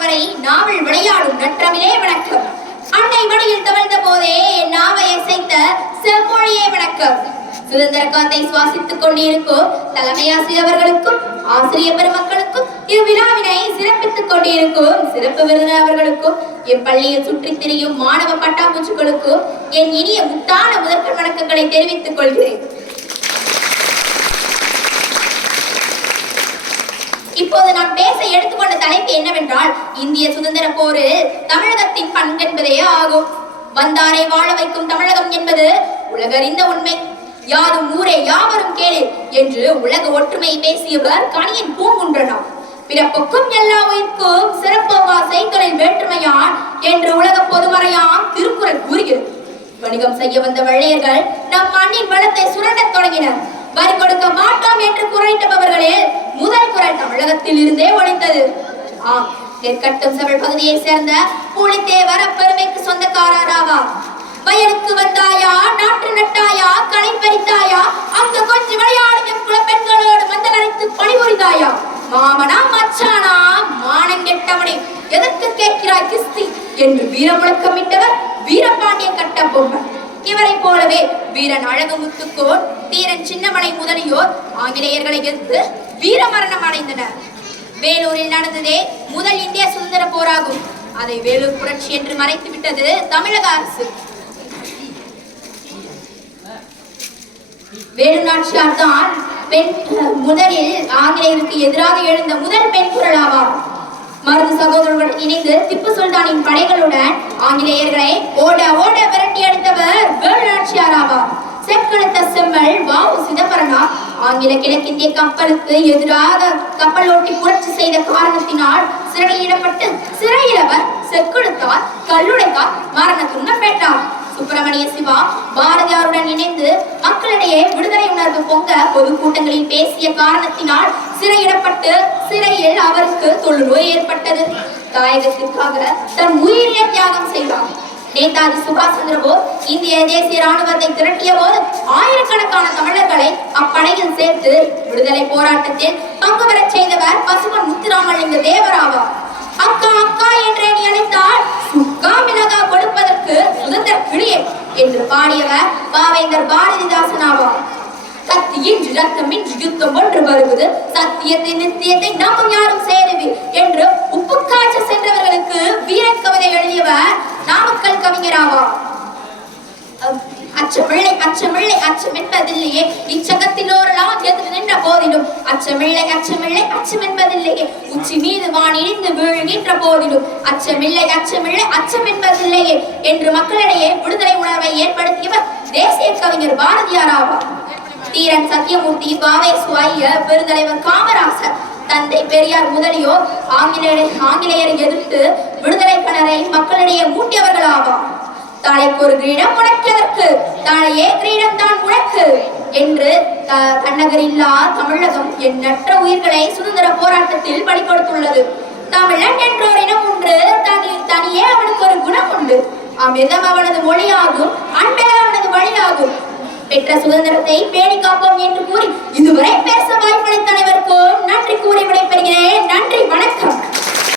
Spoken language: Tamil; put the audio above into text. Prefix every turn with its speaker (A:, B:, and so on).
A: வரை நாவல் விளையாடும் நற்றமிழே வணக்கம் அன்னை மடியில் தவழ்ந்த போதே நாவை அசைத்த செம்மொழியே வணக்கம் சுதந்திர காத்தை சுவாசித்துக் கொண்டிருக்கும் தலைமை ஆசிரியர் அவர்களுக்கும் ஆசிரியர் பெருமக்களுக்கும் இவ்விழாவினை சிறப்பித்துக் கொண்டிருக்கும் சிறப்பு விருந்தினர் அவர்களுக்கும் என் சுற்றித் திரியும் மாணவ பட்டாம்பூச்சிகளுக்கும் என் இனிய முத்தான முதற்கண் வணக்கங்களை தெரிவித்துக் கொள்கிறேன். இப்போது நான் பேச எடுத்துக்கொண்ட தலைப்பு என்னவென்றால் இந்திய சுதந்திர போரு தமிழகத்தின் பண்பென்பதே ஆகும். வந்தாரை வாழ வைக்கும் தமிழகம் என்பது உலகறிந்த உண்மை. யாதும் ஊரே யாவரும் கேளு என்று உலக ஒற்றுமை பேசியவர் கணியன் பூங்குன்றனார் பிறப்புக்கும் எல்லா உயிர்க்கும் சிறப்போவா செய்தொழில் வேற்றுமையான் என்று உலக பொதுமறையான் திருக்குறள் கூறுகிறது. வணிகம் செய்ய வந்த வெள்ளையர்கள் நம் மண்ணின் வளத்தை சுரண்டத் தொடங்கினர். வரி கொடுக்க மாட்டோம் என்று குறைந்தவர்களில் முதல் குரல் தமிழகத்தில் இருந்தே ஒழித்தது ஆம் நெற்கட்டும் செவல் பகுதியை சேர்ந்த பூலித்தேவர் அப்பெருமைக்கு சொந்தக்காரராவா வயலுக்கு வந்தாயா நாற்று நட்டாயா களை பறித்தாயா அங்க கொஞ்சம் விளையாடும் எம் குலப்பெண்களோடு மந்தலரைத்து பணிபுரிந்தாயா? மாமனா மச்சானா மானங்கெட்டவனே எதற்கு கேட்கிறாய் கிஸ்தி என்று வீர முழக்கமிட்டவர் வீரபாண்டிய கட்டபொம்மன் இவரை போலவே வீரன் அழகுமுத்துக்கோன் தீரன் சின்னமலை முதலியோர் ஆங்கிலேயர்களை எதிர்த்து வீரமரணம் அடைந்தனர். வேலூரில் நடந்ததே முதல் இந்திய சுதந்திர போராகும். அதை வேலூர் புரட்சி என்று மறைத்து விட்டது தமிழக அரசு. வேலு நாச்சியார் தான் பெண் முதலில் ஆங்கிலேயருக்கு எதிராக எழுந்த முதல் பெண் குரல் ஆவார். மருது சகோதரருடன் இணைந்து திப்பு சுல்தானின் படைகளுடன் ஆங்கிலேயர்களை ஓட ஓட விரட்டி அடித்தவர் வேலு நாச்சியார் ஆவார். செக்கெடுத்த செம்மல் வாவு சிதம்பரனார் ஆங்கில கிழக்கிந்திய கப்பலுக்கு எதிராக கப்பலோட்டி புரட்சி செய்த காரணத்தினால் சிறையிடப்பட்டு சிறையிலவர் செக்கெடுத்தார் கல்லுடைத்தார் மரண துன்பம் பெற்றார். சுப்பிரமணிய சிவா பாரதியாருடன் இணைந்து மக்களிடையே விடுதலை உணர்வு பொங்க பொதுக்கூட்டங்களில் பேசிய காரணத்தினால் சிறையிடப்பட்டு சிறையில் அவருக்கு தொழுநோய் ஏற்பட்டது. தாயகத்திற்காக தன் உயிரியை தியாகம் செய்தார். நேதாஜி சுபாஷ் சந்திர போஸ் இந்திய தேசிய ராணுவத்தை திரட்டிய போது ஆயிரக்கணக்கான தமிழர்களை அப்படையில் சேர்த்து விடுதலை போராட்டத்தில் பங்கு பெறச் செய்தவர் பசுமன் முத்துராமலிங்க தேவராவார். அக்கா அக்கா என்று நீ அழைத்தால் சுக்கா மிளகா கொடுப்பதற்கு சுதந்திர கிளியே என்று பாடியவர் பாவேந்தர் பாரதிதாசன் ஆவார். சத்தியின் ரத்தமின் யுத்தம் ஒன்று வருவது சத்தியத்தை நித்தியத்தை நாம் யாரும் சேருவி என்று நாமக்கல் கவிஞராவார் அஹ், அச்சமில்லை அச்சமில்லை அச்சம் என்பதில்லையே. இச்சகத்தில் ஓரலாம் எதிர் நின்ற போதிலும். அச்சமில்லை அச்சமில்லை அச்சம் என்பதில்லையே. உச்சி மீது வான் இடிந்து வீழுகின்ற போதிலும். அச்சமில்லை அச்சமில்லை அச்சம் என்பதில்லையே. என்று மக்களிடையே விடுதலை உணர்வை ஏற்படுத்தியவர் தேசிய கவிஞர் பாரதியார் ஆவார். தீரன் சத்தியமூர்த்தி பாவேசு ஐயர் பெருந்தலைவர் காமராசர் தந்தை பெரியார் முதலியோர் ஆங்கிலேய ஆங்கிலேயரை எதிர்த்து விடுதலை கணரை மக்கள் தலைக்கு ஒரு கிரீடம் உனக்கெதற்கு தாழையே கிரீடம் தான் உனக்கு என்று கண்ணகரில்லா தமிழகம் எண்ணற்ற உயிர்களை சுதந்திர போராட்டத்தில் பலி கொடுத்துள்ளது. தமிழன் என்றோர் இனம் உண்டு தனி தனியே அவனுக்கு ஒரு குணம் உண்டு. அமிர்தம் அவனது மொழியாகும் அன்பே அவனது வழியாகும். பெற்ற சுதந்திரத்தை பேணி காப்போம் என்று கூறி இதுவரை பேச வாய்ப்பளித்த அனைவருக்கும் நன்றி கூறி